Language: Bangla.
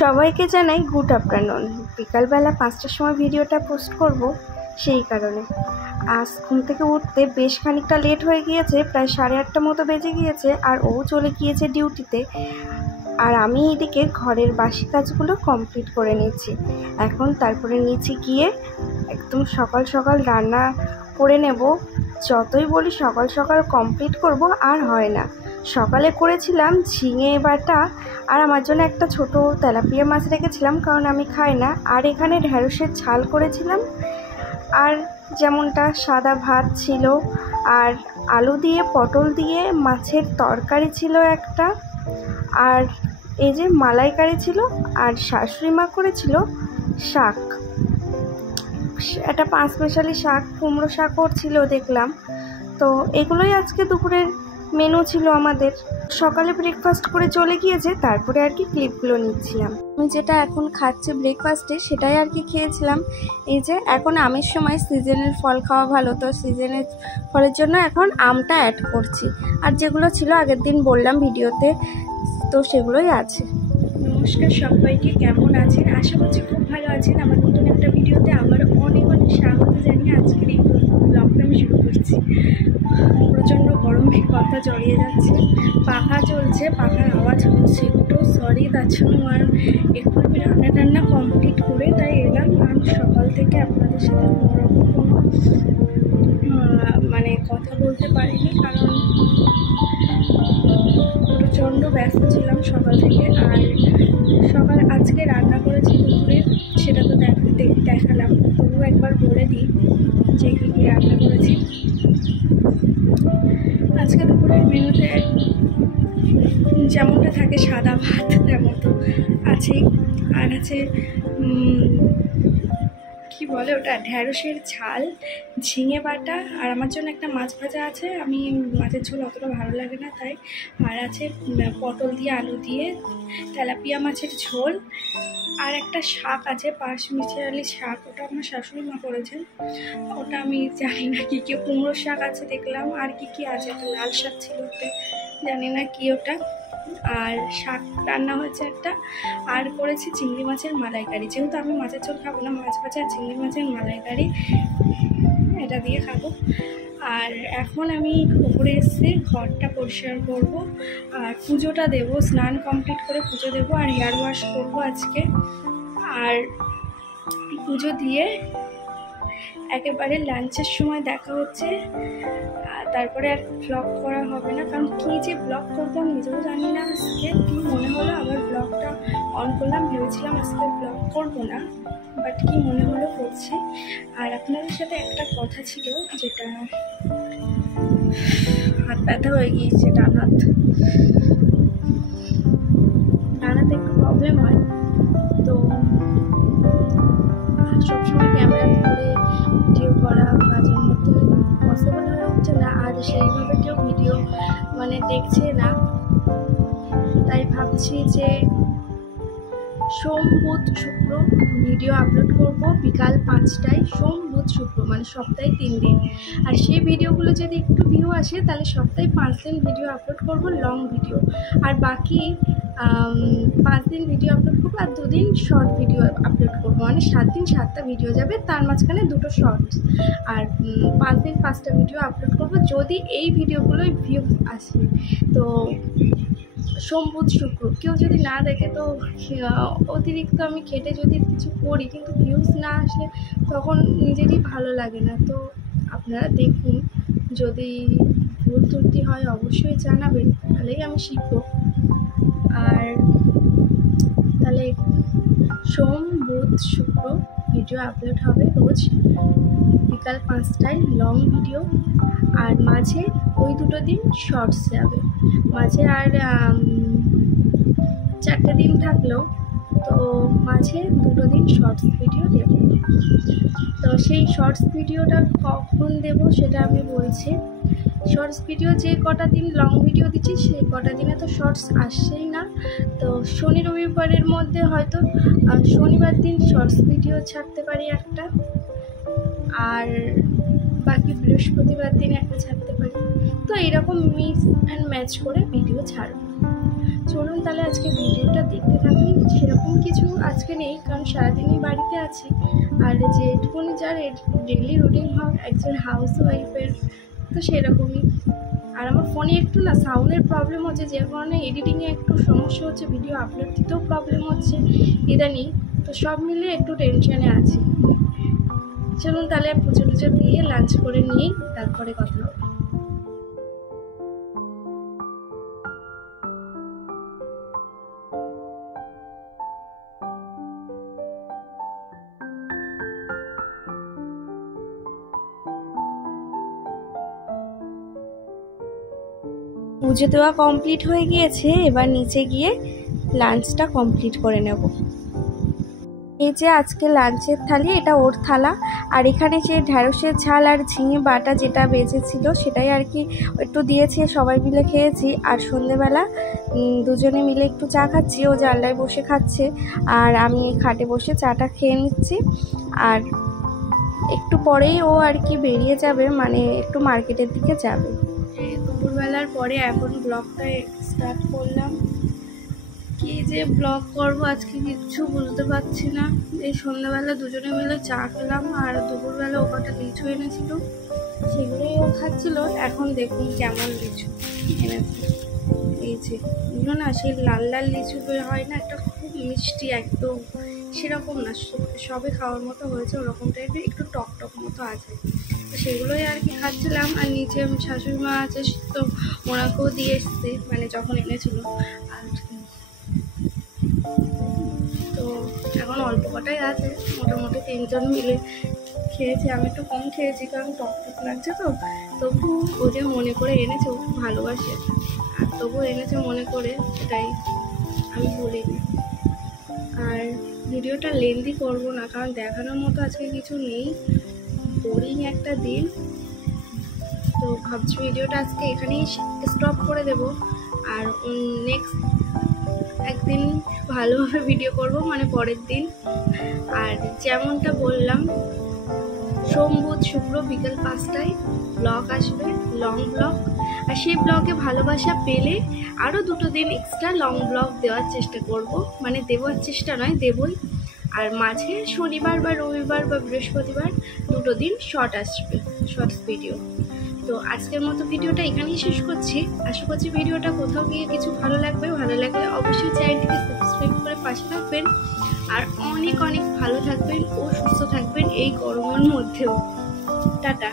সবাইকে জানাই গুড আফটারনুন। বিকালবেলা 5টার সময় ভিডিওটা পোস্ট করব, সেই কারণে আজ ঘুম থেকে উঠতে বেশ খানিকটা লেট হয়ে গিয়েছে, প্রায় 8:30 মতো বেজে গিয়েছে। আর ও চলে গিয়েছে ডিউটিতে, আর আমি এদিকে ঘরের বাসি কাজগুলো কমপ্লিট করে নিচ্ছি। এখন তারপরে নিচে গিয়ে একদম সকাল সকাল রান্না করে নেব। যতই বলি সকাল সকাল কমপ্লিট করব, আর হয় না। সকালে করেছিলাম ঝিঙে বাটা, আর আমার জন্য একটা ছোট তেলাপিয়া মাছ রেখেছিলাম, কারণ আমি খাই না। আর এখানে ঢ্যাঁড়সের ঝাল করেছিলাম, আর যেমনটা সাদা ভাত ছিল, আর আলু দিয়ে পটল দিয়ে মাছের তরকারি ছিল একটা, আর এই যে মালাইকারি ছিল, আর শাশুড়ি মা করেছিল শাক, একটা 5 স্পেশালি শাক, কুমড়ো শাকও ছিল দেখলাম। তো এগুলোই আজকে দুপুরের মেনু ছিল আমাদের। সকালে ব্রেকফাস্ট করে চলে গিয়েছে, তারপরে আর কি ক্লিপগুলো নিচ্ছিলাম। আমি যেটা এখন খাচ্ছি ব্রেকফাস্টে, সেটাই আর কি খেয়েছিলাম। এই যে এখন আমের সময় সিজনের ফল খাওয়া ভালো, তো সিজনের ফলের জন্য এখন আমটা অ্যাড করছি। আর যেগুলো ছিল আগের দিন বললাম ভিডিওতে, তো সেগুলোই আছে। নমস্কার সবাইকে, কেমন আছেন? আশা করছি খুব ভালো আছেন। আমার নতুন একটা ভিডিওতে আবার অনেক অনেক স্বাগত জানিয়ে আজকের এই ব্লগটা আমি শুরু করছি। প্রচণ্ড গরমে কথা জড়িয়ে যাচ্ছে, পাখা চলছে, পাখার আওয়াজ হচ্ছে একটু, সরি তার জন্য। আর এক্ষুনি রান্না টান্না কমপ্লিট করে তাই এলাম, কারণ সকাল থেকে আপনাদের সাথে কোনোরকম কোনো কথা বলতে পারিনি, কারণ প্রচণ্ড ব্যস্ত ছিলাম সকাল থেকে। আর সকাল আজকে রান্না করেছি দুপুরে, সেটা তো দেখালাম, তবুও একবার বলে দিই যে কী কী রান্না করেছি। আজকে দুপুরের মেনুতে যেমনটা থাকে সাদা ভাত, তেমন তো আছেই। আর আছে কি বলে ওটা, ঢ্যাঁড়সের ঝাল, ঝিঙে বাটা, আর আমার জন্য একটা মাছ ভাজা আছে। আমি মাছের ঝোল অতটা ভালো লাগে না তাই। আর আছে পটল দিয়ে আলু দিয়ে তেলাপিয়া মাছের ঝোল, আর একটা শাক আছে পাঁচমিশালি শাক, ওটা আমার শাশুড়ি মা করেছেন। ওটা আমি জানি না কী কী, কুমড়ো শাক আছে দেখলাম, আর কি কি আছে, একটা লাল শাক ছিল ওটা, জানি না কি ওটা। আর শাক রান্না হয়েছে একটা, আর করেছি চিংড়ি মাছের মালাইকারি। যেহেতু আমি মাছের ঝোল খাবো না, মাছ ভাজা আর চিংড়ি মাছের মালাইকারি এটা দিয়ে খাবো। আর এখন আমি উপরে এসে ঘরটা পরিষ্কার করব, আর পুজোটা দেব, স্নান কমপ্লিট করে পুজো দেব, আর হেয়ার ওয়াশ করবো আজকে। আর পুজো দিয়ে একেবারে লাঞ্চের সময় দেখা হচ্ছে। তারপরে আর ব্লগ করা হবে না, কারণ কী যে ব্লগ করবো নিজেও জানি না। আজকে কী মনে হলো, আবার ব্লগটা অন করলাম, ভেবেছিলাম আজকে ব্লগ করবো না, বাট কি মনে হলো করছি। আর আপনাদের সাথে একটা কথা ছিল, যেটা হাত ব্যথা হয়ে গিয়েছে, ডানাতে একটু প্রবলেম হয়, তো সবসময় ক্যামেরা ধরে ভিডিও করা কাজের মধ্যে পসিবল হয়ে উঠছে না, আর সেইভাবে কেউ ভিডিও দেখছে না। তাই ভাবছি যে সোম বুধ শুক্র ভিডিও আপলোড করব বিকাল 5টায়, সোম বুধ শুক্র, সপ্তাহে 3 দিন। আর সেই ভিডিওগুলো যদি একটু ভিউ আসে, তাহলে সপ্তাহে 5 দিন ভিডিও আপলোড করব, লং ভিডিও। আর বাকি 5 দিন ভিডিও আপলোড করবো, আর 2 দিন শর্ট ভিডিও আপলোড করবো। 7 দিন 7টা ভিডিও যাবে, তার মাঝখানে 2টো শর্টস। আর 5 দিন 5টা ভিডিও আপলোড করবো, যদি এই ভিডিওগুলোই ভিউ আসে। তো সোম বুধ শুক্র কেউ যদি না দেখে, তো অতিরিক্ত আমি খেটে যদি কিছু করি, কিন্তু ভিউজ না আসলে তখন নিজেরই ভালো লাগে না। তো আপনারা দেখুন, যদি ভুল ত্রুটি হয় অবশ্যই জানাবেন, তাহলেই আমি শিখবো। আর তাহলে সোম বুধ শুক্র ভিডিও আপলোড হবে রোজ বিকাল 5টায়, লং ভিডিও। আর মাঝে ওই 2টো দিন শর্টস যাবে, মাঝে আর 4টে দিন থাকলেও, তো মাঝে 2টো দিন শর্টস ভিডিও দেব। তো সেই শর্টস ভিডিওটা কখন দেব সেটা আমি বলছি। শর্টস ভিডিও যে কটা দিন লং ভিডিও দিচ্ছি, সেই কটা দিনে তো শর্টস আসছেই না। তো শনি রবিবারের মধ্যে হয়তো শনিবার দিন শর্টস ভিডিও ছাড়তে পারি একটা, আর বাকি বৃহস্পতিবার দিন একটা ছাড়তে পারি। তো এরকম মিক্স অ্যান্ড ম্যাচ করে ভিডিও ছাড়ব। চলুন তাহলে আজকে ভিডিওটা দেখতে থাকি, সেরকম কি আজকে নেই, কারণ সারাদিনই বাড়িতে আছি। আর যেটুকুনি যার ডেইলি রুটিন হয় একজন হাউস ওয়াইফের, তো সেরকমই। আর আমার ফোনে একটু না সাউন্ডের প্রবলেম হচ্ছে, যে কারণে এডিটিংয়ে একটু সমস্যা হচ্ছে, ভিডিও আপলোড দিতেও প্রবলেম হচ্ছে ইদানিং। তো সব মিলিয়ে একটু টেনশনে আছি। চলুন তাহলে পুজো টুজো দিয়ে লাঞ্চ করে নিয়েই তারপরে কথা হবে। পুজো দেওয়া কমপ্লিট হয়ে গিয়েছে, এবার নিচে গিয়ে লাঞ্চটা কমপ্লিট করে নেব। এই যে আজকে লাঞ্চের থালি, এটা ওর থালা। আর এখানে যে ঢ্যাঁড়সের ঝাল আর ঝিঙে বাটা যেটা বেঁচেছিল সেটাই আর কি একটু দিয়েছে, সবাই মিলে খেয়েছি। আর সন্ধেবেলা দুজনে মিলে একটু চা খাচ্ছি, ও জানলায় বসে খাচ্ছে আর আমি খাটে বসে চাটা খেয়ে নিচ্ছি। আর একটু পরেই ও আর কি বেরিয়ে যাবে, মানে একটু মার্কেটের দিকে যাবে। দুপুরবেলার পরে এখন ব্লগটা স্টার্ট করলাম। কি যে ব্লগ করবো আজকে কিচ্ছু বুঝতে পারছি না। এই সন্ধ্যাবেলা দুজনে মিলে চা খেলাম, আর দুপুরবেলা ও কটা লিচু এনেছিল, সেগুলোই ও খাচ্ছিল। এখন দেখুন কেমন লিচু এনেছে। এই যে এগুলো না সেই লাল লাল লিচু হয় না, একটা খুব মিষ্টি একদম, সেরকম না, সবে খাওয়ার মতো হয়েছে, ওরকম টাইপের একটু টক টক মতো আছে। তো সেগুলোই আর কি খাচ্ছিলাম। আর নিচে শাশুড়ি মা আছে, তো ওনাকেও দিয়ে এসছে, মানে যখন এনেছিল। আর তো এখন অল্প কটাই আছে, মোটামুটি 3 জন মিলে খেয়েছি। আমি একটু কম খেয়েছি কারণ টক টক লাগছে, তো তবু ও যে মনে করে এনেছে, ও খুব ভালোবাসে, আর তবু এনেছে মনে করে, এটাই আমি বলিনি। আর ভিডিওটা লেন্দি করব না, কারণ দেখানোর মতো আজকে কিছু নেই, বোরিং একটা দিন। তো ভাবছি ভিডিওটা আজকে এখানেই স্টপ করে দেব। আর নেক্সট একদিন ভালোভাবে ভিডিও করব, মানে পরের দিন। আর যেমনটা বললাম, সোম বুধ শুক্র বিকেল 5টায় ব্লগ আসবে, লং ব্লগ। আর সেই ব্লগে ভালোবাসা পেলে আরও 2 দিন এক্সট্রা লং ব্লগ দেওয়ার চেষ্টা করব, মানে দেওয়ার চেষ্টা নয়, দেবই। আর মাঝে শনিবার বা রবিবার বা বৃহস্পতিবার 2 দিন শর্ট আসবে, শর্টস ভিডিও। তো আজকের মতো ভিডিওটা এখানেই শেষ করছি। আশা করছি ভিডিওটা কোথাও গিয়ে কিছু ভালো লাগবে। ভালো লাগলে অবশ্যই চ্যানেলটিকে সাবস্ক্রাইব করে পাশে থাকবেন। আর অনেক অনেক ভালো থাকবেন ও সুস্থ থাকবেন এই গরমের মধ্যেও। টাটা।